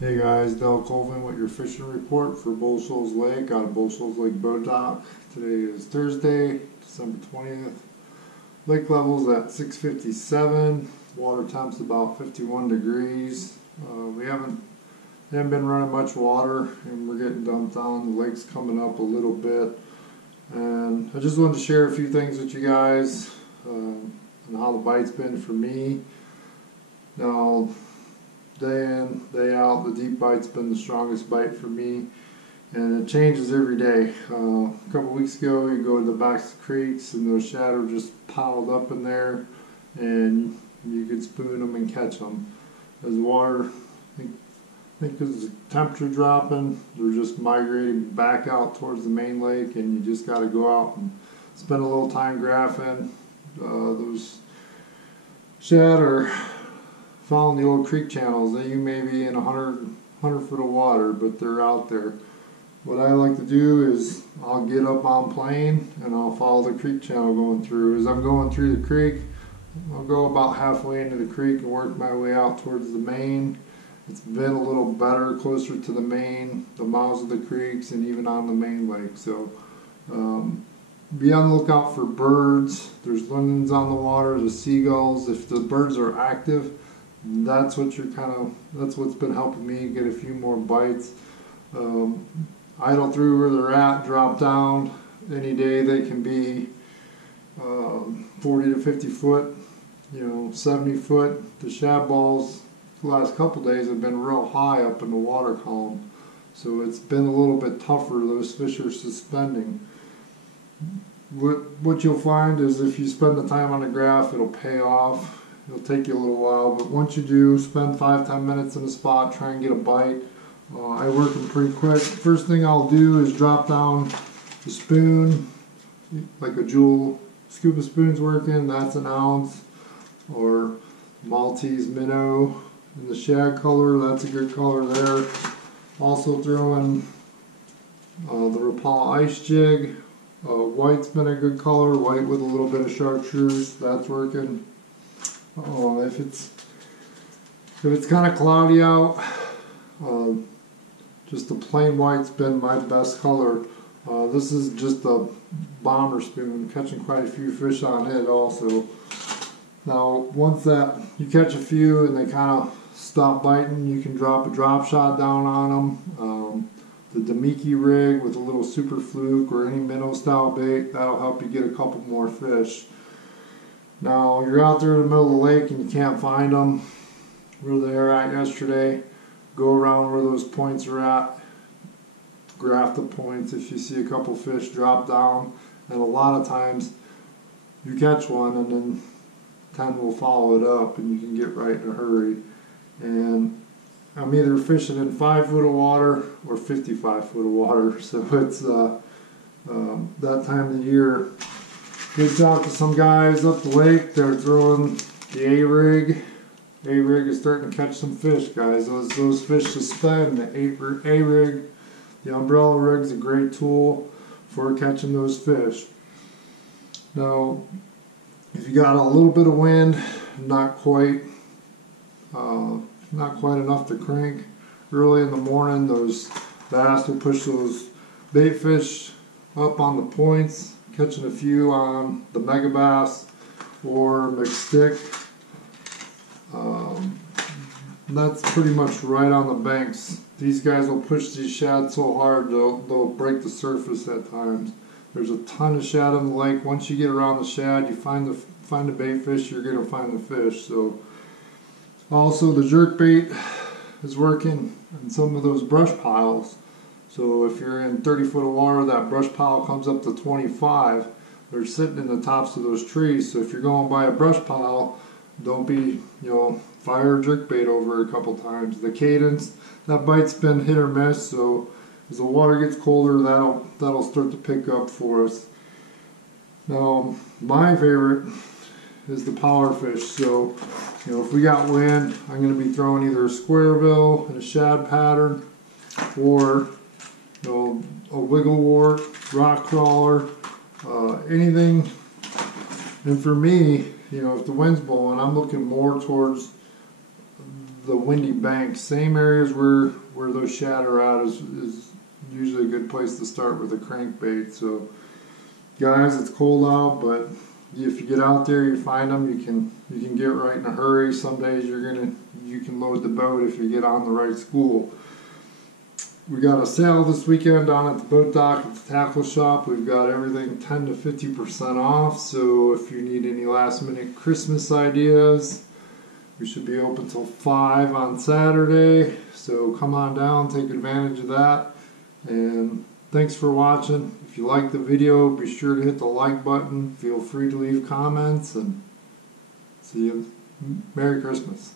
Hey guys, Colvin with your fishing report for Shoals Lake out of Shoals Lake Boat Dock. Today is Thursday, December 20th. Lake level's at 657. Water temp's about 51 degrees. We haven't been running much water, and we're getting dumped on. The lake's coming up a little bit, and I just wanted to share a few things with you guys and how the bite's been for me. Now, day in, day out, the deep bite's been the strongest bite for me, and it changes every day. A couple weeks ago, you go to the backs of creeks and those shad are just piled up in there, and you could spoon them and catch them. As the water, I think because the temperature dropping, they're just migrating back out towards the main lake, and you just got to go out and spend a little time graphing. Those shad are following the old creek channels. You may be in 100 foot of water, but they're out there. What I like to do is I'll get up on plane and I'll follow the creek channel going through. As I'm going through the creek, I'll go about halfway into the creek and work my way out towards the main. It's been a little better closer to the main, the mouths of the creeks, and even on the main lake. So be on the lookout for birds. There's lindens on the water, the seagulls. If the birds are active, that's what's been helping me get a few more bites. Idle through where they're at, drop down. Any day they can be 40 to 50 foot, 70 foot. The shad balls the last couple days have been real high up in the water column, so it's been a little bit tougher. Those fish are suspending. What you'll find is if you spend the time on the graph, it'll pay off. It'll take you a little while, but once you do, spend 5-10 minutes in the spot, try and get a bite. I work them pretty quick. First thing I'll do is drop down the spoon, like a jewel scuba spoon's working. That's an ounce, or Maltese minnow in the shad color. That's a good color there. Also throw in the Rapala ice jig. White's been a good color. White with a little bit of chartreuse. That's working. If it's kind of cloudy out, just the plain white's been my best color. This is just a bomber spoon, catching quite a few fish on it also. Now, once that you catch a few and they kind of stop biting, you can drop a drop shot down on them. The Demiki rig with a little super fluke or any minnow style bait, that'll help you get a couple more fish. Now, you're out there in the middle of the lake and you can't find them where they were at yesterday. Go around where those points are at. Graph the points. If you see a couple fish, drop down. And a lot of times you catch one and then 10 will follow it up and you can get right in a hurry. And I'm either fishing in 5 foot of water or 55 foot of water. So it's that time of the year. Good talk to some guys up the lake. They're throwing the A-rig. A-rig is starting to catch some fish, guys. Those fish suspend. The A-rig, the umbrella rig's a great tool for catching those fish. Now, if you got a little bit of wind, not quite enough to crank, early in the morning, those bass will push those bait fish up on the points, catching a few on the mega bass or mixed stick. That's pretty much right on the banks. These guys will push these shad so hard they'll break the surface at times. There's a ton of shad on the lake. Once you get around the shad, you find the bait fish, you're gonna find the fish. So also the jerk bait is working in some of those brush piles. So if you're in 30 foot of water, that brush pile comes up to 25. They're sitting in the tops of those trees. So if you're going by a brush pile, don't be, fire a jerk bait over a couple times. The cadence, that bite's been hit or miss. So as the water gets colder, that'll start to pick up for us. Now, my favorite is the power fish. So, if we got wind, I'm going to be throwing either a square bill in a shad pattern or a wiggle wart, rock crawler, anything. And for me, if the wind's blowing, I'm looking more towards the windy bank, same areas where those shad are at is usually a good place to start with a crankbait. So guys, it's cold out, but if you get out there, you find them, you can get right in a hurry. Some days you can load the boat if you get on the right school. We got a sale this weekend down at the boat dock at the tackle shop. We've got everything 10 to 50% off. So if you need any last minute Christmas ideas, we should be open till 5 on Saturday. So come on down, take advantage of that. And thanks for watching. If you like the video, be sure to hit the like button. Feel free to leave comments, and see you. Merry Christmas.